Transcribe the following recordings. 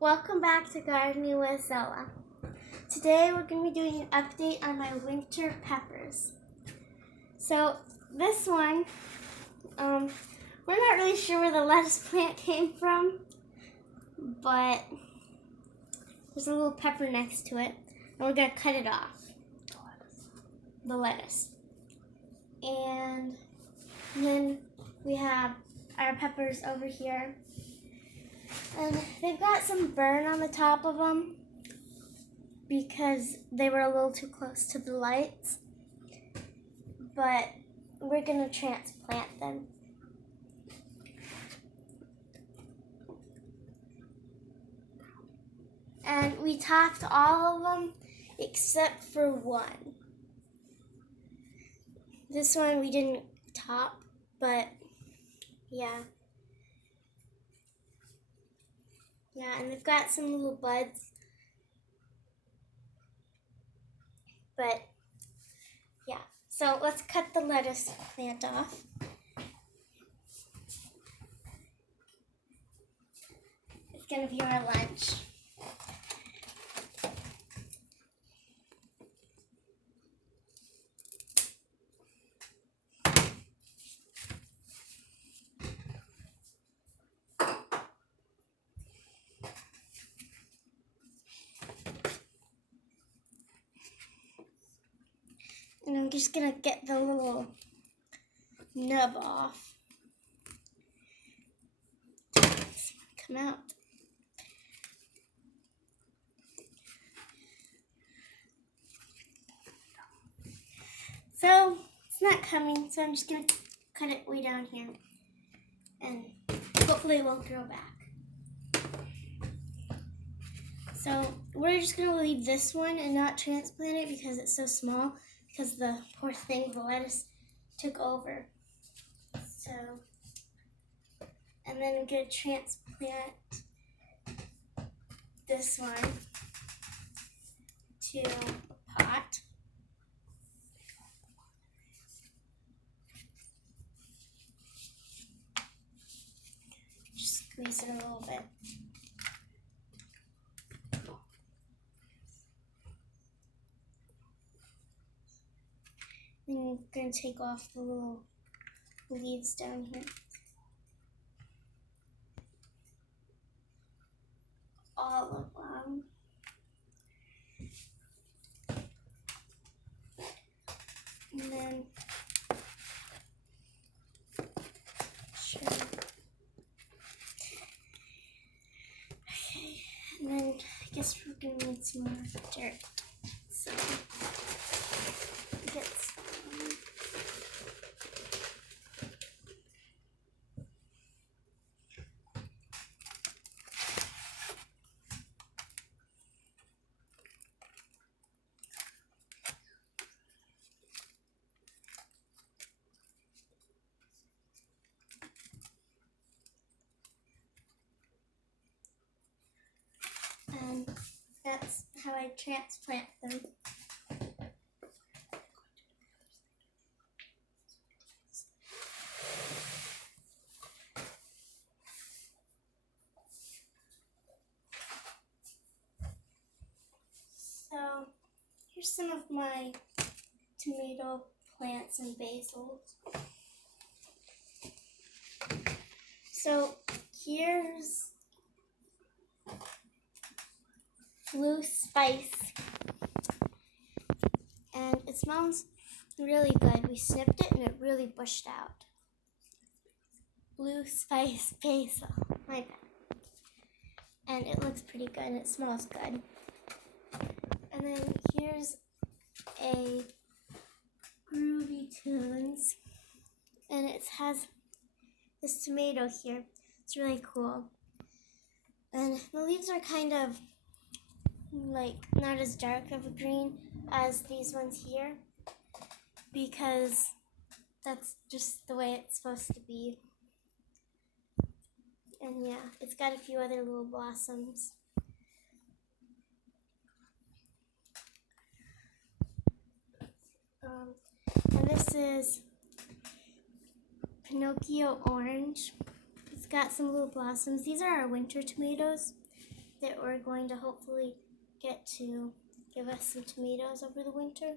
Welcome back to Gardening with Zella. Today we're going to be doing an update on my winter peppers. So this one, we're not really sure where the lettuce plant came from, but there's a little pepper next to it, and we're going to cut it off. The lettuce. And then we have our peppers over here. And they've got some burn on the top of them because they were a little too close to the lights. But we're going to transplant them. And we topped all of them except for one. This one we didn't top, but yeah. Yeah, and they've got some little buds. But yeah, so let's cut the lettuce plant off. It's gonna be our lunch. And I'm just gonna get the little nub off. Come out. So it's not coming, so I'm just gonna cut it way down here. And hopefully it won't grow back. So we're just gonna leave this one and not transplant it because it's so small, because the poor thing, the lettuce, took over. So, and then I'm gonna transplant this one to a pot. Just squeeze it a little bit. And I'm going to take off the little leaves down here. All of them. And then, sure. Okay, and then I guess we're going to need some more dirt. So, get some. And that's how I transplant them. So here's some of my tomato plants and basil. So here's Blue Spice, and it smells really good. We snipped it and it really bushed out. Blue Spice basil, my bad. And it looks pretty good and it smells good. And then here's a Groovy Tunes, and it has this tomato here. It's really cool. And the leaves are kind of like not as dark of a green as these ones here, because that's just the way it's supposed to be. And yeah, it's got a few other little blossoms. And this is Pinocchio Orange. It's got some little blossoms. These are our winter tomatoes. that we're going to hopefully get to give us some tomatoes over the winter.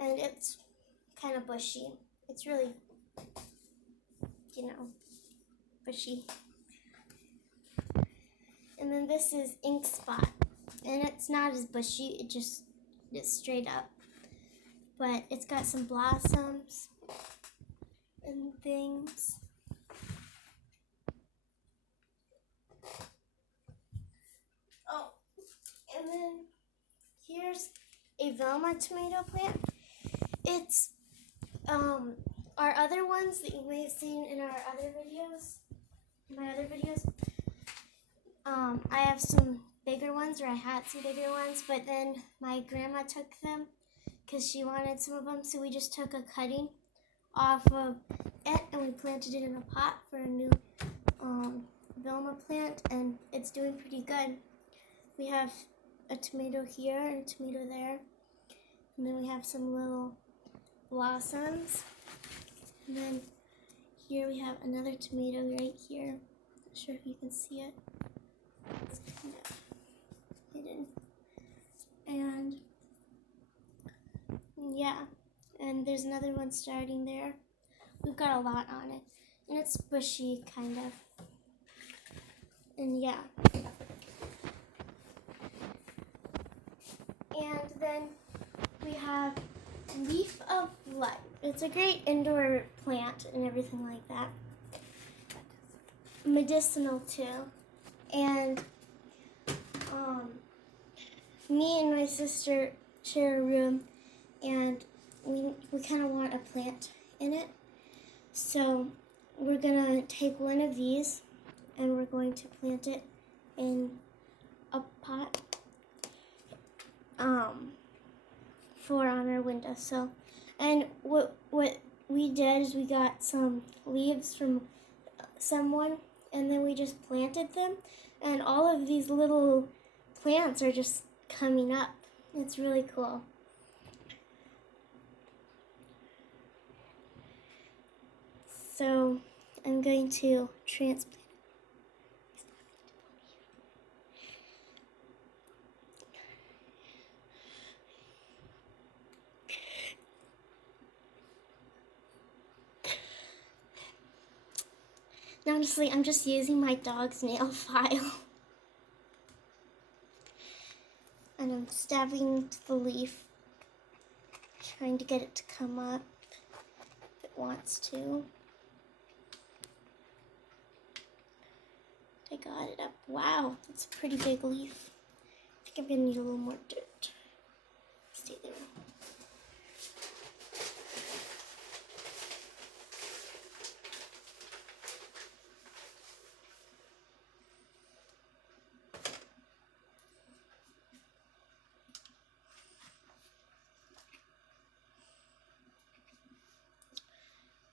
And it's kind of bushy. It's really, bushy. And then this is Ink Spot. And it's not as bushy, it just is straight up. But it's got some blossoms and things. Oh, and then here's a Velma tomato plant. It's our other ones that you may have seen in our other videos. My other videos. I have some bigger ones, or I had some bigger ones, but then my grandma took them because she wanted some of them, so we just took a cutting off of it and we planted it in a pot for a new Velma plant, and it's doing pretty good. We have a tomato here and a tomato there, and then we have some little blossoms, and then here we have another tomato right here. Not sure if you can see it. It's kind of hidden. And yeah, and there's another one starting there. We've got a lot on it, and it's bushy kind of. And yeah. And then we have Leaf of Life. It's a great indoor plant and everything like that. Medicinal too. And me and my sister share a room, and we kind of want a plant in it. So we're gonna take one of these and we're going to plant it in a pot for on our window. So, and what we did is we got some leaves from someone, and then we just planted them, and all of these little plants are just coming up. It's really cool. So I'm going to transplant. Honestly, I'm just using my dog's nail file. And I'm stabbing into the leaf, trying to get it to come up if it wants to. I got it up. Wow, that's a pretty big leaf. I think I'm gonna need a little more dirt. Stay there.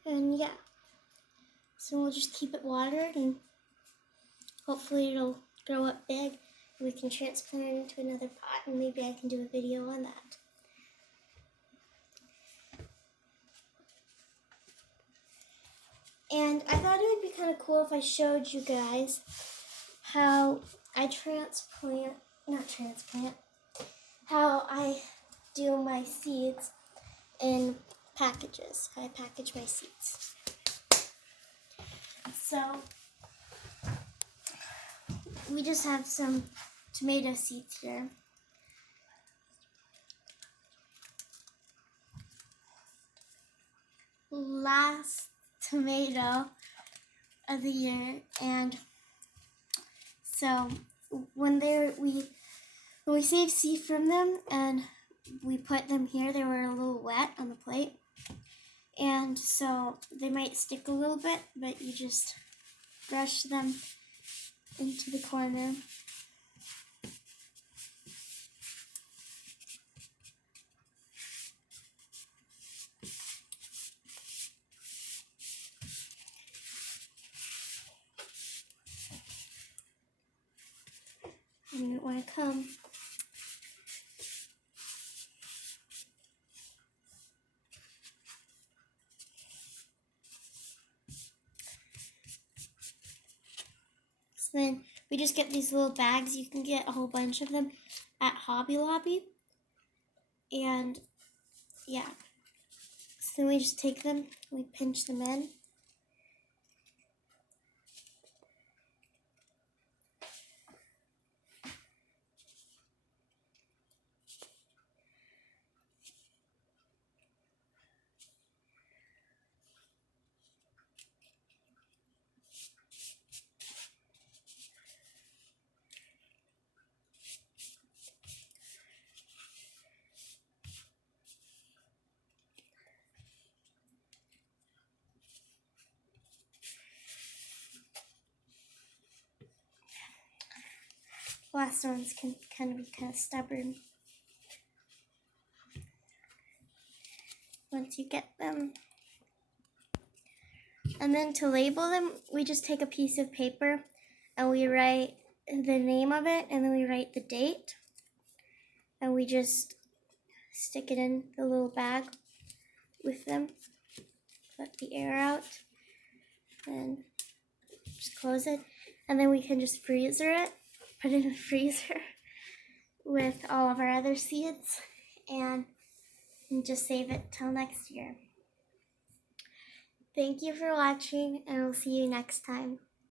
And yeah, so we'll just keep it watered and hopefully it'll grow up big. We can transplant it into another pot, and maybe I can do a video on that. And I thought it would be kind of cool if I showed you guys how I how I do my seeds in packages, how I package my seeds. So we just have some tomato seeds here. Last tomato of the year, and so when we saved seed from them and we put them here, they were a little wet on the plate, and so they might stick a little bit, but you just brush them into the corner. I didn't want to come. So then we just get these little bags. You can get a whole bunch of them at Hobby Lobby. And yeah. So then we just take them, we pinch them in. Last ones can kind of stubborn. Once you get them. And then to label them, we just take a piece of paper and we write the name of it, and then we write the date. And we just stick it in the little bag with them. Let the air out and just close it. And then we can just freezer it, put it in the freezer with all of our other seeds, and just save it till next year. Thank you for watching, and we'll see you next time.